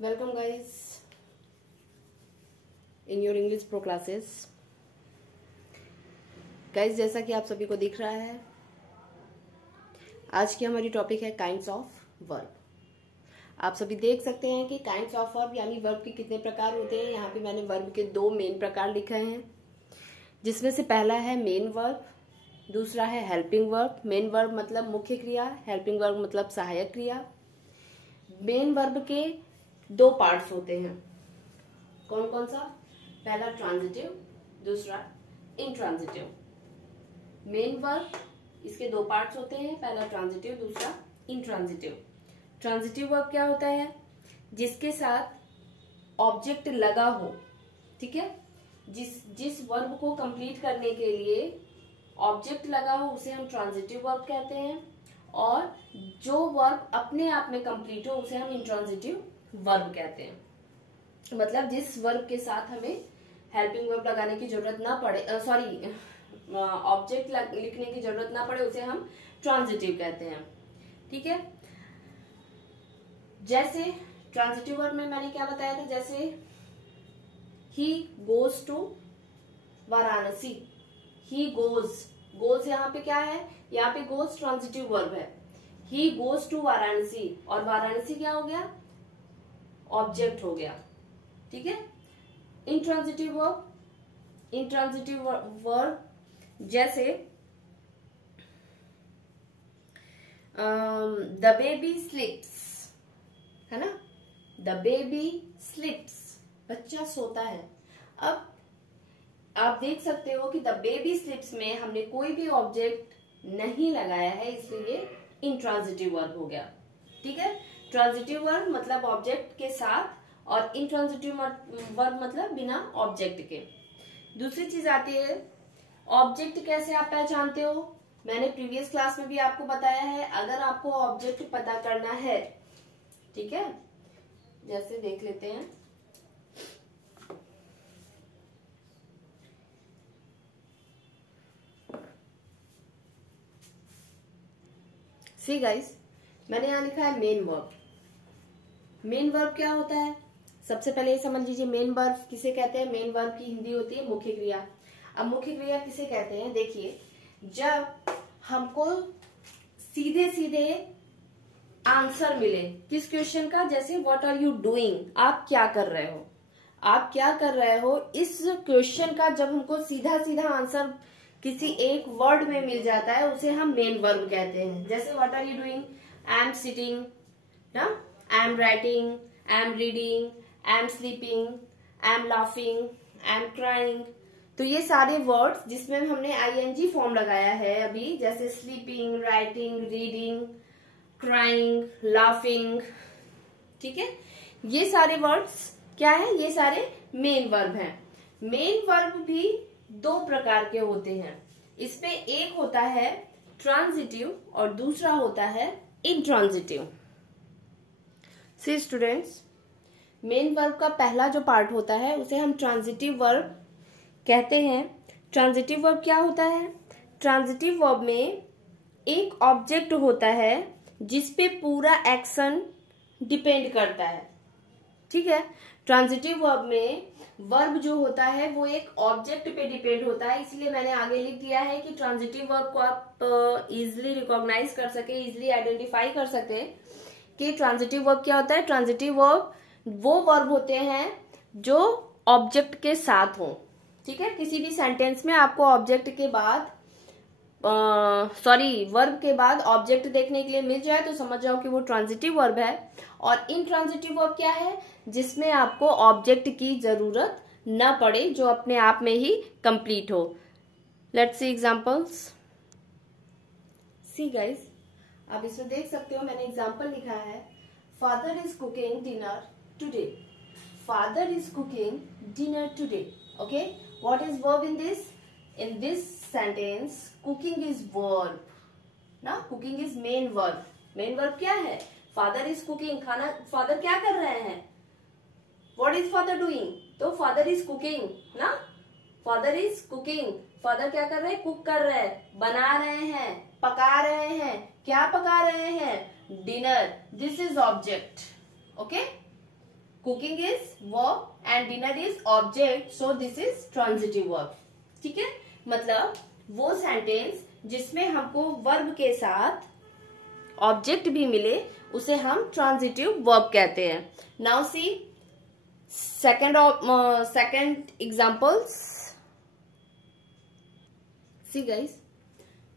Welcome guys in your English pro classes. Guys, जैसा कि आप सभी को दिख रहा है, आज की हमारी टॉपिक है काइंड्स ऑफ वर्ब। आप सभी देख सकते हैं कि काइंड्स ऑफ वर्ब यानी वर्ब के कितने प्रकार होते हैं। यहाँ पे मैंने वर्ब के दो मेन प्रकार लिखे हैं, जिसमें से पहला है मेन वर्ब, दूसरा है हेल्पिंग वर्ब। मेन वर्ब मतलब मुख्य क्रिया, हेल्पिंग वर्ब मतलब सहायक क्रिया। मेन वर्ब के दो पार्ट्स होते हैं। कौन कौन सा? पहला ट्रांजिटिव, दूसरा इंट्रांजिटिव। मेन वर्ब इसके दो पार्ट्स होते हैं, पहला ट्रांजिटिव, दूसरा इंट्रांजिटिव। ट्रांजिटिव वर्ब क्या होता है? जिसके साथ ऑब्जेक्ट लगा हो, ठीक है। जिस वर्ब को कंप्लीट करने के लिए ऑब्जेक्ट लगा हो उसे हम ट्रांजिटिव वर्ब कहते हैं, और जो वर्ब अपने आप में कंप्लीट हो उसे हम इंट्रांजिटिव वर्ब कहते हैं। मतलब जिस वर्ब के साथ हमें हेल्पिंग वर्ब लगाने की जरूरत ना पड़े, ऑब्जेक्ट लिखने की जरूरत ना पड़े, उसे हम ट्रांजिटिव कहते हैं, ठीक है। जैसे ट्रांजिटिव वर्ब में मैंने क्या बताया था, जैसे he goes to Varanasi. He goes यहाँ पे क्या है? यहाँ पे गोज ट्रांजिटिव वर्ब है। ही गोज टू वाराणसी, और वाराणसी क्या हो गया? ऑब्जेक्ट हो गया, ठीक है। इंट्रांजिटिव वर्ब जैसे द बेबी स्लिप्स, है ना। द बेबी स्लिप्स, बच्चा सोता है। अब आप देख सकते हो कि द बेबी स्लिप्स में हमने कोई भी ऑब्जेक्ट नहीं लगाया है, इसलिए इंट्रांजिटिव वर्ब हो गया, ठीक है। ट्रांजिटिव वर्ब मतलब ऑब्जेक्ट के साथ, और इंट्रांजिटिव वर्ब मतलब बिना ऑब्जेक्ट के। दूसरी चीज आती है ऑब्जेक्ट। कैसे आप पहचानते हो? मैंने प्रीवियस क्लास में भी आपको बताया है। अगर आपको ऑब्जेक्ट पता करना है, ठीक है, जैसे देख लेते हैं। सी गाइस, मैंने यहां लिखा है मेन वर्ब। मेन वर्ब क्या होता है? सबसे पहले ये समझ लीजिए मेन वर्ब किसे कहते हैं। मेन वर्ब की हिंदी होती है मुख्य क्रिया। अब मुख्य क्रिया किसे कहते हैं? देखिए, जब हमको सीधे सीधे आंसर मिले किस क्वेश्चन का, जैसे व्हाट आर यू डूइंग, आप क्या कर रहे हो, आप क्या कर रहे हो, इस क्वेश्चन का जब हमको सीधा सीधा आंसर किसी एक वर्ड में मिल जाता है, उसे हम मेन वर्ब कहते हैं। जैसे what are you doing, I am sitting ना, I am writing, I am reading, I am sleeping, I am laughing, I am crying. तो ये सारे वर्ड्स जिसमें हमने आईएनजी फॉर्म लगाया है अभी, जैसे sleeping, writing, reading, crying, laughing, ठीक है। ये सारे वर्ड्स क्या है? ये सारे मेन वर्ब हैं। मेन वर्ब भी दो प्रकार के होते हैं। इसमें एक होता है ट्रांजिटिव और दूसरा होता है इंट्रांजिटिव। सी स्टूडेंट्स, मेन वर्ब का पहला जो पार्ट होता है उसे हम ट्रांजिटिव वर्ब कहते हैं। ट्रांजिटिव वर्ब क्या होता है? ट्रांजिटिव वर्ब में एक ऑब्जेक्ट होता है जिसपे पूरा एक्शन डिपेंड करता है, ठीक है। ट्रांजिटिव वर्ब में वर्ब जो होता है वो एक ऑब्जेक्ट पे डिपेंड होता है, इसलिए मैंने आगे लिख दिया है कि ट्रांजिटिव वर्ब को आप इजिली रिकॉग्नाइज कर सके, इजिली आइडेंटिफाई कर सके कि ट्रांजिटिव वर्ब क्या होता है। ट्रांजिटिव वर्ब वो वर्ब होते हैं जो ऑब्जेक्ट के साथ हो, ठीक है। किसी भी सेंटेंस में आपको ऑब्जेक्ट के बाद वर्ब के बाद ऑब्जेक्ट देखने के लिए मिल जाए तो समझ जाओ कि वो ट्रांजिटिव वर्ब है। और इंट्रांजिटिव वर्ब क्या है? जिसमें आपको ऑब्जेक्ट की जरूरत न पड़े, जो अपने आप में ही कंप्लीट हो। Let's see examples. See guys, आप इसमें देख सकते हो मैंने एग्जांपल लिखा है, father is cooking dinner today. Father is cooking dinner today. Okay, what is verb in this? In this sentence, cooking is verb, ना, cooking is main verb. Main verb क्या है? Father is cooking, खाना father क्या कर रहे हैं? What is father doing? तो father is cooking, ना, father is cooking. Father क्या कर रहे हैं? कुक कर रहे हैं, बना रहे हैं, पका रहे हैं। क्या पका रहे हैं? Dinner. This is object, okay. Cooking is verb and dinner is object, so this is transitive verb. ठीक है, मतलब वो सेंटेंस जिसमें हमको वर्ब के साथ ऑब्जेक्ट भी मिले उसे हम ट्रांजिटिव वर्ब कहते हैं। Now see second examples. See guys,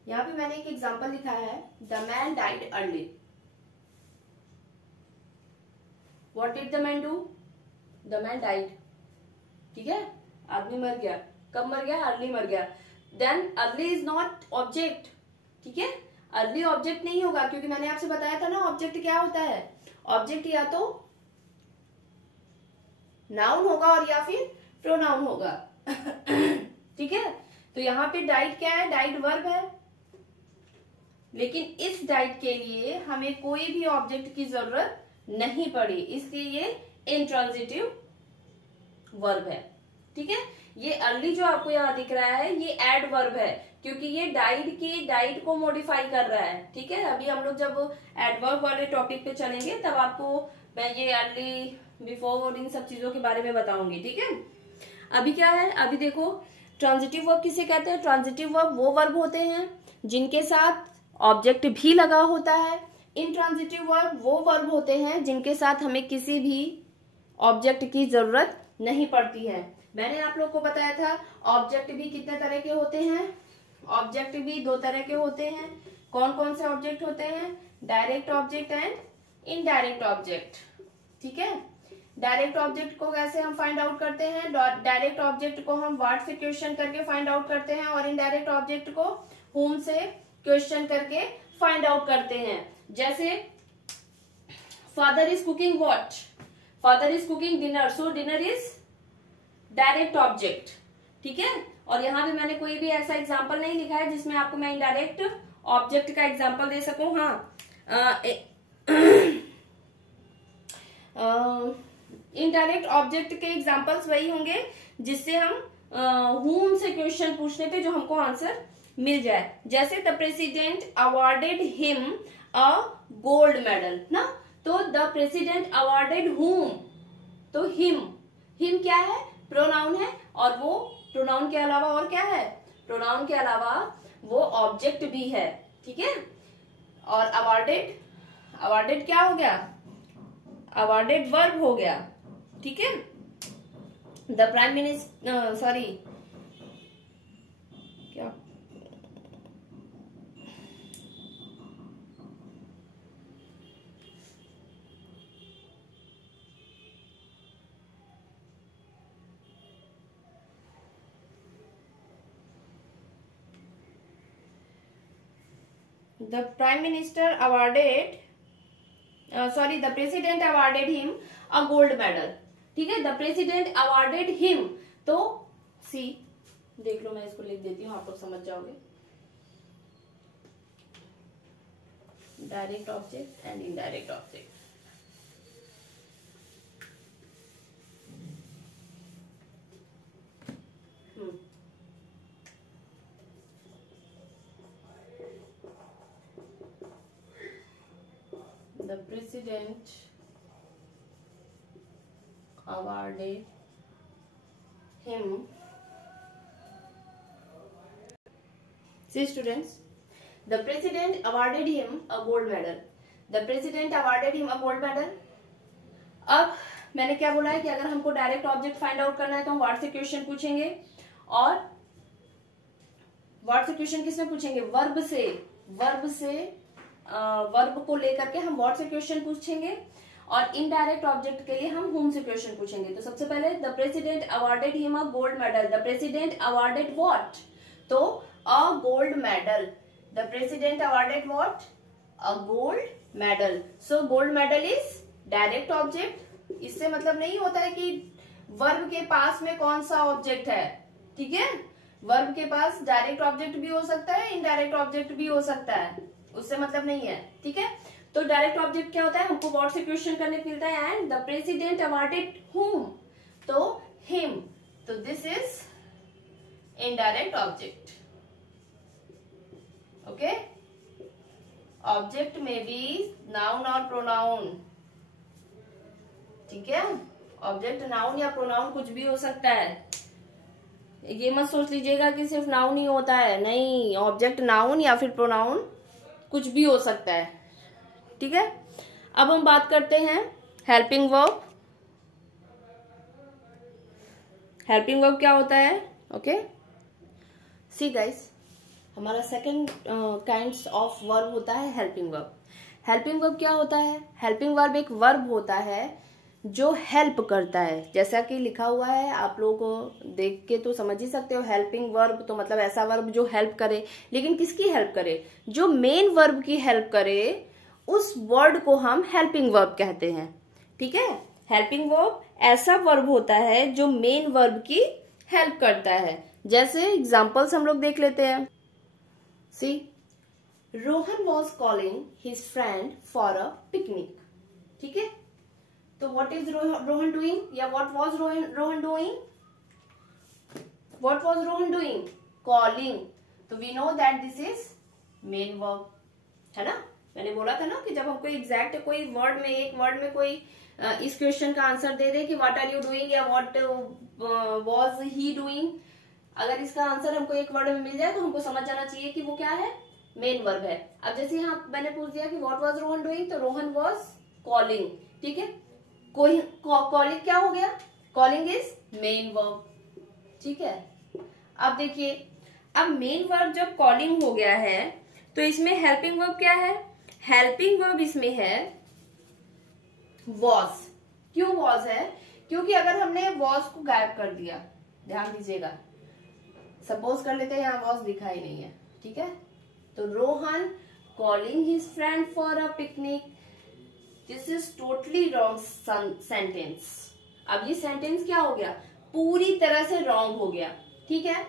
यहाँ पे मैंने एक एग्जांपल लिखा है, the man died early. What did the man do? The man died. ठीक है, आदमी मर गया। कब मर गया? अर्ली मर गया। Then early is not object. ठीक है, अर्ली ऑब्जेक्ट नहीं होगा, क्योंकि मैंने आपसे बताया था ना ऑब्जेक्ट क्या होता है। ऑब्जेक्ट या तो नाउन होगा और या फिर प्रोनाउन होगा। ठीक है, तो यहाँ पे डाइड क्या है? डाइड वर्ब है, लेकिन इस डाइड के लिए हमें कोई भी ऑब्जेक्ट की जरूरत नहीं पड़ी, इसलिए ये इंट्रांजिटिव वर्ब है। ठीक है, ये अर्ली जो आपको यहाँ दिख रहा है ये एड वर्ब है, क्योंकि ये डाइड को मॉडिफाई कर रहा है। ठीक है, अभी हम लोग जब एडवर्ब वाले टॉपिक पे चलेंगे तब आपको मैं ये अर्ली, बिफोर, इन सब चीजों के बारे में बताऊंगी। ठीक है, अभी क्या है, अभी देखो ट्रांजिटिव वर्ब किसे कहते हैं? ट्रांजिटिव वर्ब वो वर्ब होते हैं जिनके साथ ऑब्जेक्ट भी लगा होता है। इनट्रांजिटिव वर्ब वो वर्ब होते हैं जिनके साथ हमें किसी भी ऑब्जेक्ट की जरूरत नहीं पड़ती है। मैंने आप लोग को बताया था ऑब्जेक्ट भी कितने तरह के होते हैं। ऑब्जेक्ट भी दो तरह के होते हैं। कौन कौन से ऑब्जेक्ट होते हैं? Direct object and indirect object. ठीक है, डायरेक्ट ऑब्जेक्ट को कैसे हम फाइंड आउट करते हैं? डायरेक्ट ऑब्जेक्ट को हम व्हाट से क्वेश्चन करके फाइंड आउट करते हैं, और इनडायरेक्ट ऑब्जेक्ट को whom से क्वेश्चन करके फाइंड आउट करते हैं। जैसे father is cooking what? Father is cooking dinner, so dinner is direct object. ठीक है, और यहाँ पे मैंने कोई भी ऐसा एग्जाम्पल नहीं लिखा है जिसमें आपको मैं इनडायरेक्ट ऑब्जेक्ट का एग्जाम्पल दे सकूं। हाँ, इनडायरेक्ट ऑब्जेक्ट के एग्जाम्पल्स वही होंगे जिससे हम whom से क्वेश्चन पूछने पे जो हमको आंसर मिल जाए। जैसे the president awarded him a gold medal ना, तो द प्रेसिडेंट अवार्डेड whom, तो हिम क्या है? प्रोनाउन है, और वो प्रोनाउन के अलावा और क्या है? प्रोनाउन के अलावा वो ऑब्जेक्ट भी है। ठीक है, और अवार्डेड क्या हो गया? अवार्डेड वर्ब हो गया। ठीक है, द प्राइम मिनिस्टर, सॉरी क्या, the prime minister awarded, sorry, the president awarded him a gold medal। ठीक है, the president awarded him, तो सी देख लो, मैं इसको लिख देती हूँ, आप लोग समझ जाओगे। Direct object and indirect object. The president awarded him, see students, the president awarded him a gold medal। The president awarded him a gold medal। अब मैंने क्या बोला है कि अगर हमको डायरेक्ट ऑब्जेक्ट फाइंड आउट करना है तो हम व्हाट से क्वेश्चन पूछेंगे, और व्हाट से क्वेश्चन किसमें पूछेंगे? वर्ब से। वर्ब को लेकर के हम व्हाट से क्वेश्चन पूछेंगे, और इनडायरेक्ट ऑब्जेक्ट के लिए हम whom से क्वेश्चन पूछेंगे। तो सबसे पहले the president awarded him a gold medal. The president awarded what? तो a gold medal. The president awarded what? A gold medal. So gold medal is direct object. इससे मतलब नहीं होता है कि वर्ब के पास में कौन सा ऑब्जेक्ट है। ठीक है, वर्ब के पास डायरेक्ट ऑब्जेक्ट भी हो सकता है, इनडायरेक्ट ऑब्जेक्ट भी हो सकता है, उससे मतलब नहीं है। ठीक है, तो डायरेक्ट ऑब्जेक्ट क्या होता है? हमको व्हाट से क्वेश्चन करने को मिलता है, and the president awarded whom, तो हिम, तो this is indirect object. Okay, object में भी नाउन और प्रोनाउन। ठीक है, ऑब्जेक्ट नाउन या प्रोनाउन कुछ भी हो सकता है, ये मत सोच लीजिएगा कि सिर्फ नाउन ही होता है, नहीं, ऑब्जेक्ट नाउन या फिर प्रोनाउन कुछ भी हो सकता है, ठीक है। अब हम बात करते हैं हेल्पिंग वर्ब। हेल्पिंग वर्ब क्या होता है? ओके, सी गाइस, हमारा सेकंड काइंड्स ऑफ वर्ब होता है हेल्पिंग वर्ब। हेल्पिंग वर्ब क्या होता है? हेल्पिंग वर्ब एक वर्ब होता है जो हेल्प करता है, जैसा कि लिखा हुआ है, आप लोगों को देख के तो समझ ही सकते हो। हेल्पिंग वर्ब तो मतलब ऐसा वर्ब जो हेल्प करे, लेकिन किसकी हेल्प करे? जो मेन वर्ब की हेल्प करे, उस वर्ड को हम हेल्पिंग वर्ब कहते हैं, ठीक है। हेल्पिंग वर्ब ऐसा वर्ब होता है जो मेन वर्ब की हेल्प करता है। जैसे एग्जांपल्स हम लोग देख लेते हैं। See, Rohan was calling his friend for a picnic, ठीक है। तो व्हाट इज रोहन डूइंग, या what was Rohan doing? What was Rohan doing? Calling. तो we know that this is main verb, है ना। मैंने बोला था ना कि जब हमको एग्जैक्ट कोई वर्ड में, एक वर्ड में कोई इस क्वेश्चन का आंसर दे दे कि व्हाट आर यू डूइंग या व्हाट वाज ही डूइंग, अगर इसका आंसर हमको एक वर्ड में मिल जाए तो हमको समझ जाना चाहिए कि वो क्या है, मेन वर्ब है। अब जैसे यहाँ मैंने पूछ दिया कि व्हाट वाज रोहन डूइंग, तो रोहन वाज कॉलिंग, ठीक है। कोई कॉलिंग क्या हो गया? कॉलिंग इज मेन वर्ब, ठीक है। अब देखिए, अब मेन वर्ब जब कॉलिंग हो गया है तो इसमें हेल्पिंग वर्ब क्या है? हेल्पिंग वर्ब इसमें है वॉज। क्यों वॉज है? क्योंकि अगर हमने वॉज को गायब कर दिया, ध्यान दीजिएगा, सपोज कर लेते हैं यहाँ वॉज लिखा ही नहीं है, ठीक है। तो Rohan calling his friend for a picnic, this is totally wrong sentence. अब ये सेंटेंस क्या हो गया? पूरी तरह से रॉन्ग हो गया, ठीक है।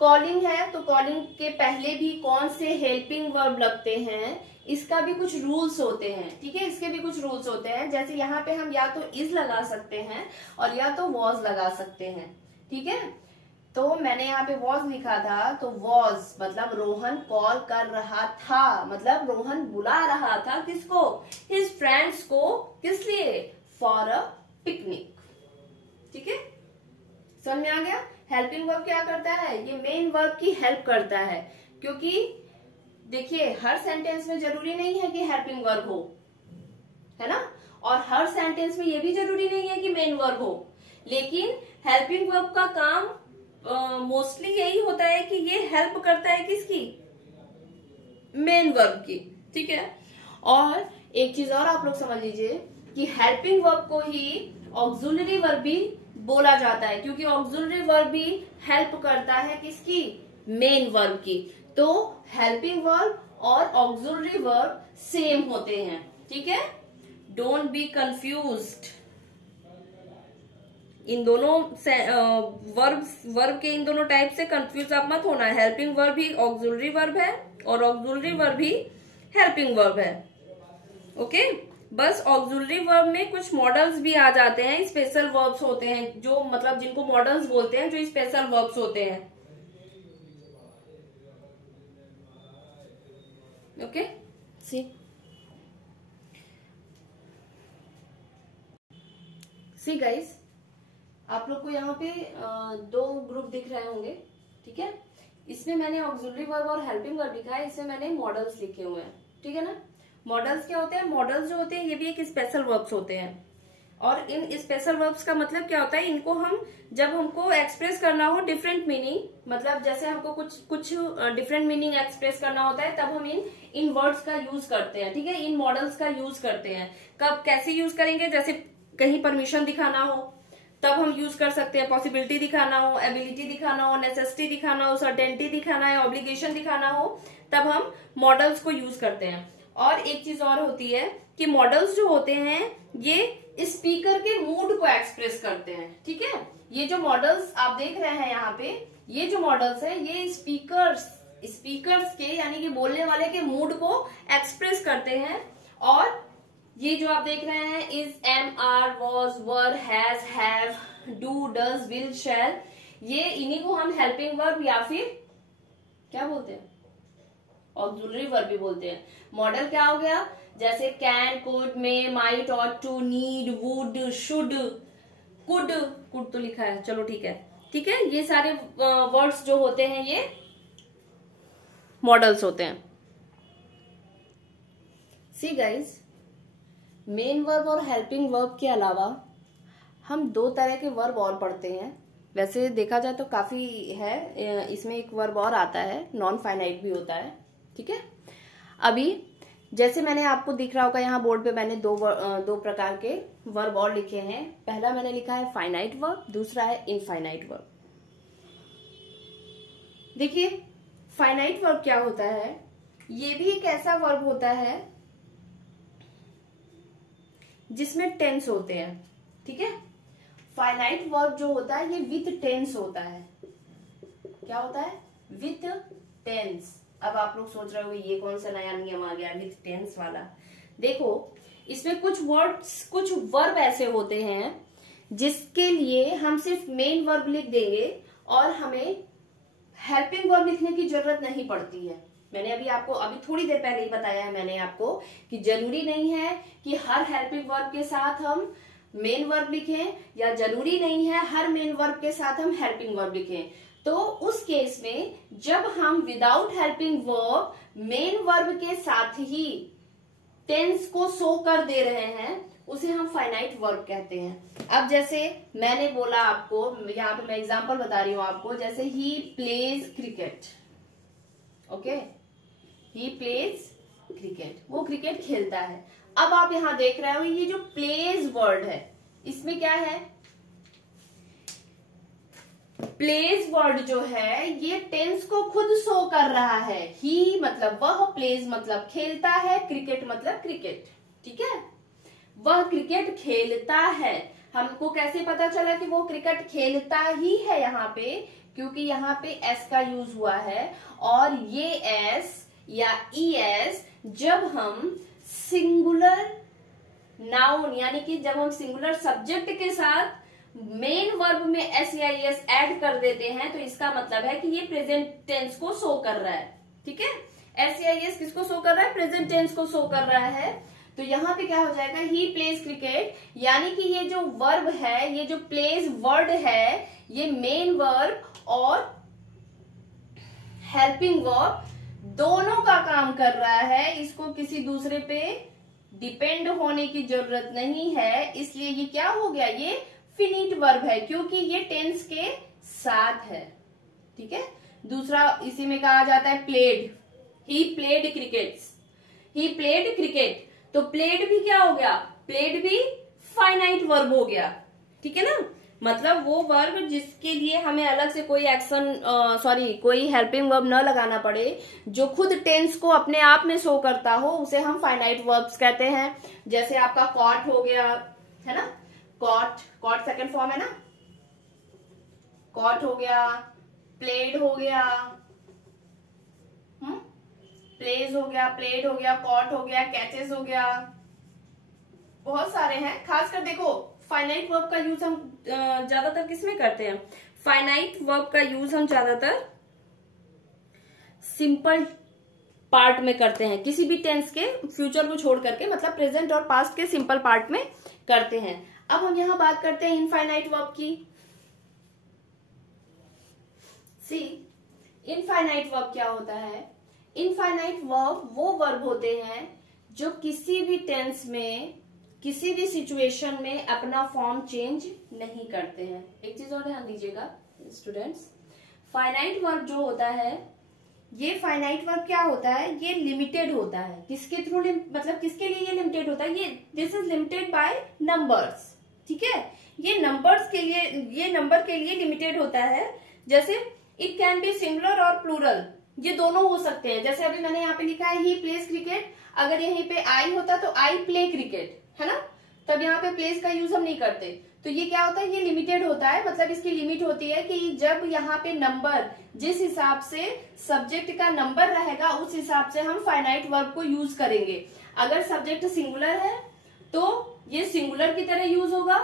कॉलिंग है तो कॉलिंग के पहले भी कौन से हेल्पिंग वर्ब लगते हैं, इसका भी कुछ रूल्स होते हैं, ठीक है। इसके भी कुछ रूल्स होते हैं। जैसे यहाँ पे हम या तो इज लगा सकते हैं और या तो वॉज लगा सकते हैं, ठीक है। तो मैंने यहाँ पे वॉज लिखा था, तो वॉज मतलब रोहन कॉल कर रहा था, मतलब रोहन बुला रहा था किसको? हिज फ्रेंड्स को। किस लिए? फॉर अ पिकनिक, ठीक है। समझ में आ गया? हेल्पिंग वर्ब क्या करता है? ये मेन वर्ब की हेल्प करता है, क्योंकि देखिए हर सेंटेंस में जरूरी नहीं है कि हेल्पिंग वर्ब हो, है ना, और हर सेंटेंस में ये भी जरूरी नहीं है कि मेन वर्ब हो, लेकिन हेल्पिंग वर्ब का काम मोस्टली यही होता है कि ये हेल्प करता है किसकी? मेन वर्ब की, ठीक है। और एक चीज और आप लोग समझ लीजिए कि हेल्पिंग वर्ब को ही ऑक्सिलरी वर्ब भी बोला जाता है, क्योंकि ऑक्सिलरी वर्ब भी हेल्प करता है किसकी? मेन वर्ब की। तो हेल्पिंग वर्ब और ऑक्सिलरी वर्ब सेम होते हैं, ठीक है। Don't be confused. इन दोनों वर्ब के इन दोनों टाइप से कंफ्यूज आप मत होना। हेल्पिंग वर्ब भी ऑक्सिलरी वर्ब है और ऑक्सिलरी वर्ब भी हेल्पिंग वर्ब है, ओके। बस ऑक्सिलरी वर्ब में कुछ मॉडल्स भी आ जाते हैं, स्पेशल वर्ब्स होते हैं, जो मतलब जिनको मॉडल्स बोलते हैं, जो स्पेशल वर्ब्स होते हैं, ओके। सी गाइस, आप लोग को यहाँ पे दो ग्रुप दिख रहे होंगे, ठीक है। इसमें मैंने ऑक्सिलरी वर्ब और हेल्पिंग वर्ब लिखा है, इसमें मैंने मॉडल्स लिखे हुए हैं, ठीक है ना। मॉडल्स क्या होते हैं? मॉडल्स जो होते हैं ये भी एक स्पेशल वर्ब्स होते हैं, और इन स्पेशल वर्ब्स का मतलब क्या होता है? इनको हम जब हमको एक्सप्रेस करना हो डिफरेंट मीनिंग, मतलब जैसे हमको कुछ डिफरेंट मीनिंग एक्सप्रेस करना होता है, तब हम इन वर्ड्स का यूज करते हैं, ठीक है, इन मॉडल्स का यूज करते हैं। कब कैसे यूज करेंगे? जैसे कहीं परमिशन दिखाना हो तब हम यूज कर सकते हैं, पॉसिबिलिटी दिखाना हो, एबिलिटी दिखाना हो, नेसेसिटी दिखाना हो, सर्टेनिटी दिखाना है, ऑब्लिगेशन दिखाना हो, तब हम मॉडल्स को यूज करते हैं। और एक चीज और होती है कि मॉडल्स जो होते हैं ये स्पीकर के मूड को एक्सप्रेस करते हैं, ठीक है। ये जो मॉडल्स आप देख रहे हैं यहाँ पे, ये जो मॉडल्स हैं ये स्पीकर्स के यानी कि बोलने वाले के मूड को एक्सप्रेस करते हैं। और ये जो आप देख रहे हैं is, am, are, was, were, has, have, do, does, will, shall, ये इन्हीं को हम हेल्पिंग वर्ब या फिर क्या बोलते हैं? ऑक्सिलरी वर्ब भी बोलते हैं। मॉडल क्या हो गया? जैसे can, could, may, might, ought to, need, would, should, could, could तो लिखा है, चलो ठीक है, ठीक है। ये सारे वर्ड्स जो होते हैं ये मॉडल्स होते हैं। सी गाइस, मेन वर्ब और हेल्पिंग वर्ब के अलावा हम दो तरह के वर्ब और पढ़ते हैं। वैसे देखा जाए तो काफी है, इसमें एक वर्ब और आता है, नॉन फाइनाइट भी होता है, ठीक है। अभी जैसे मैंने आपको दिख रहा होगा यहाँ बोर्ड पे मैंने दो प्रकार के वर्ब और लिखे हैं। पहला मैंने लिखा है फाइनाइट वर्ब, दूसरा है इनफाइनाइट वर्ब। देखिए फाइनाइट वर्ब क्या होता है, ये भी एक ऐसा वर्ब होता है जिसमें टेंस होते हैं, ठीक है। फाइनाइट वर्ब जो होता है ये विथ टेंस होता है। क्या होता है? With tense. अब आप लोग सोच रहे हो ये कौन सा नया नियम आ गया विथ टेंस वाला। देखो इसमें कुछ वर्ब ऐसे होते हैं जिसके लिए हम सिर्फ मेन वर्ब लिख देंगे और हमें हेल्पिंग वर्ब लिखने की जरूरत नहीं पड़ती है। मैंने अभी थोड़ी देर पहले ही बताया है मैंने आपको कि जरूरी नहीं है कि हर हेल्पिंग वर्ब के साथ हम मेन वर्ब लिखें, या जरूरी नहीं है हर मेन वर्ब के साथ हम हेल्पिंग वर्ब लिखें। तो उस केस में जब हम without helping verb main verb के साथ ही टेंस को शो कर दे रहे हैं उसे हम फाइनाइट वर्ब कहते हैं। अब जैसे मैंने बोला आपको, यहाँ पे मैं एग्जांपल बता रही हूं आपको, जैसे he plays cricket, okay, he plays cricket, वो क्रिकेट खेलता है। अब आप यहां देख रहे हो ये जो प्लेज वर्ड है इसमें क्या है, प्लेज वर्ड जो है ये टेंस को खुद शो कर रहा है। ही मतलब वह, प्लेज मतलब खेलता है, क्रिकेट मतलब क्रिकेट, ठीक है। वह क्रिकेट खेलता है। हमको कैसे पता चला कि वो क्रिकेट खेलता ही है यहाँ पे, क्योंकि यहाँ पे एस का यूज हुआ है, और ये एस या ई एस जब हम सिंगुलर नाउन यानी कि जब हम सिंगुलर सब्जेक्ट के साथ मेन वर्ब में एस या एस ऐड कर देते हैं तो इसका मतलब है कि ये प्रेजेंट टेंस को शो कर रहा है, ठीक है। एस या एस किसको शो कर रहा है? प्रेजेंट टेंस को शो कर रहा है। तो यहाँ पे क्या हो जाएगा, ही प्लेज क्रिकेट, यानी कि ये जो वर्ब है, ये जो प्लेज वर्ड है, ये मेन वर्ब और हेल्पिंग वर्ब दोनों का काम कर रहा है। इसको किसी दूसरे पे डिपेंड होने की जरूरत नहीं है, इसलिए ये क्या हो गया, ये फिनिट वर्ब है क्योंकि ये टेंस के साथ है, ठीक है। दूसरा इसी में कहा जाता है played, he played cricket, he played cricket, तो प्लेड भी क्या हो गया, प्लेड भी फाइनाइट वर्ब हो गया, ठीक है ना। मतलब वो वर्ब जिसके लिए हमें अलग से कोई कोई हेल्पिंग वर्ब न लगाना पड़े, जो खुद टेंस को अपने आप में शो करता हो, उसे हम फाइनाइट वर्ब्स कहते हैं। जैसे आपका कॉट हो गया, है ना, कॉट सेकंड फॉर्म है ना, कॉट हो गया, प्लेड हो गया, प्लेज हो गया, प्लेड हो गया, कॉट हो गया, कैचेस हो गया, बहुत सारे हैं। खासकर देखो फाइनाइट वर्ब का यूज हम ज्यादातर किसमें करते हैं, फाइनाइट वर्ब का यूज हम ज्यादातर सिंपल पार्ट में करते हैं, किसी भी टेंस के फ्यूचर को छोड़ करके, मतलब प्रेजेंट और पास्ट के सिंपल पार्ट में करते हैं। अब हम यहां बात करते हैं इनफाइनाइट वर्ब की। सी, इनफाइनाइट वर्ब क्या होता है? इनफाइनाइट वर्ब वो वर्ब होते हैं जो किसी भी टेंस में, किसी भी सिचुएशन में अपना फॉर्म चेंज नहीं करते हैं। एक चीज और ध्यान दीजिएगा स्टूडेंट्स, फाइनाइट वर्ब जो होता है, ये फाइनाइट वर्ब क्या होता है, ये लिमिटेड होता है। किसके थ्रू, मतलब किसके लिए ये लिमिटेड होता है, ये this is limited by numbers, ठीक है। ये नंबर्स के लिए, ये नंबर के लिए लिमिटेड होता है। जैसे इट कैन बी सिंगुलर और प्लूरल, ये दोनों हो सकते हैं। जैसे अभी मैंने यहाँ पे लिखा है ही प्लेज क्रिकेट, अगर यहीं पे आई होता तो आई प्ले क्रिकेट, है ना, तब यहाँ पे प्लेस का यूज हम नहीं करते। तो ये क्या होता है, ये लिमिटेड होता है, मतलब इसकी लिमिट होती है कि जब यहाँ पे नंबर, जिस हिसाब से सब्जेक्ट का नंबर रहेगा उस हिसाब से हम फाइनाइट वर्ब को यूज करेंगे। अगर सब्जेक्ट सिंगुलर है तो ये सिंगुलर की तरह यूज होगा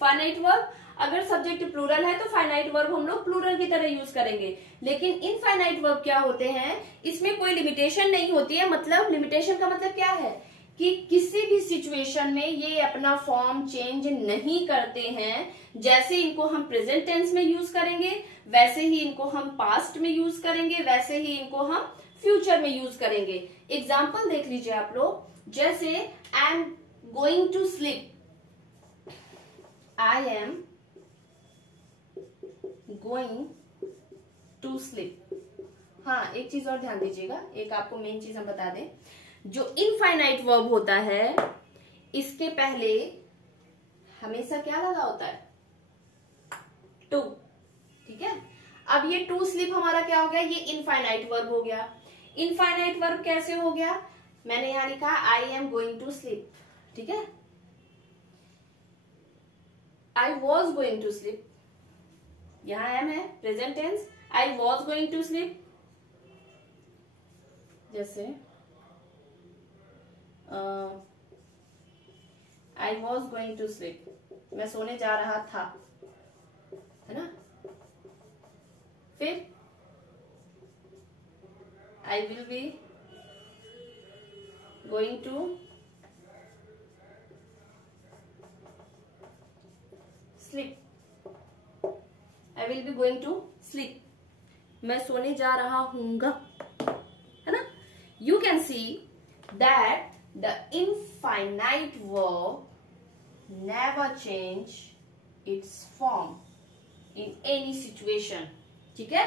फाइनाइट वर्ब, अगर सब्जेक्ट प्लूरल है तो फाइनाइट वर्ब हम लोग प्लूरल की तरह यूज करेंगे। लेकिन इनफाइनाइट वर्ब क्या होते हैं, इसमें कोई लिमिटेशन नहीं होती है। मतलब लिमिटेशन का मतलब क्या है कि किसी भी सिचुएशन में ये अपना फॉर्म चेंज नहीं करते हैं। जैसे इनको हम प्रेजेंट टेंस में यूज करेंगे, वैसे ही इनको हम पास्ट में यूज करेंगे, वैसे ही इनको हम फ्यूचर में यूज करेंगे। एग्जाम्पल देख लीजिए आप लोग, जैसे I am going to sleep, I am going to sleep. हाँ, एक चीज और ध्यान दीजिएगा, एक आपको मेन चीज हम बता दें, जो इनफाइनाइट वर्ब होता है इसके पहले हमेशा क्या लगा होता है? टू। ठीक है, अब ये टू स्लीप हमारा क्या हो गया? ये इनफाइनाइट वर्ब हो गया। इनफाइनाइट वर्ब कैसे हो गया? मैंने यहां लिखा I am going to sleep. ठीक है, I was going to sleep, यहां एम है present tense, I was going to sleep. जैसे I was going to sleep, मैं सोने जा रहा था, है ना। फिर I will be going to sleep, I will be going to sleep, मैं सोने जा रहा हूंगा, है ना। You can see that the infinite verb never change its form in any situation। ठीक है,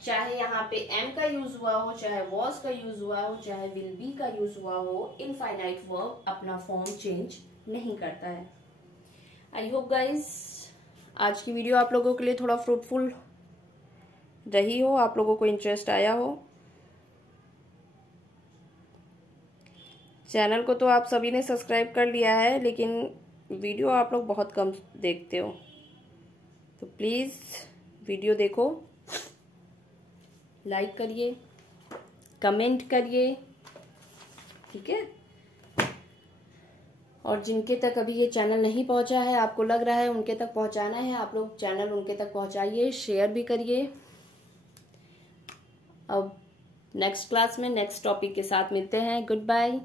चाहे यहाँ पे am का यूज हुआ हो, चाहे was का यूज हुआ हो, चाहे will be का यूज हुआ हो, infinite verb अपना फॉर्म चेंज नहीं करता है। आई होप गाइज आज की वीडियो आप लोगों के लिए थोड़ा फ्रूटफुल रही हो, आप लोगों को इंटरेस्ट आया हो। चैनल को तो आप सभी ने सब्सक्राइब कर लिया है, लेकिन वीडियो आप लोग बहुत कम देखते हो, तो प्लीज़ वीडियो देखो, लाइक करिए, कमेंट करिए। ठीक है, और जिनके तक अभी ये चैनल नहीं पहुंचा है, आपको लग रहा है उनके तक पहुंचाना है, आप लोग चैनल उनके तक पहुंचाइए, शेयर भी करिए। अब नेक्स्ट क्लास में नेक्स्ट टॉपिक के साथ मिलते हैं। Good bye.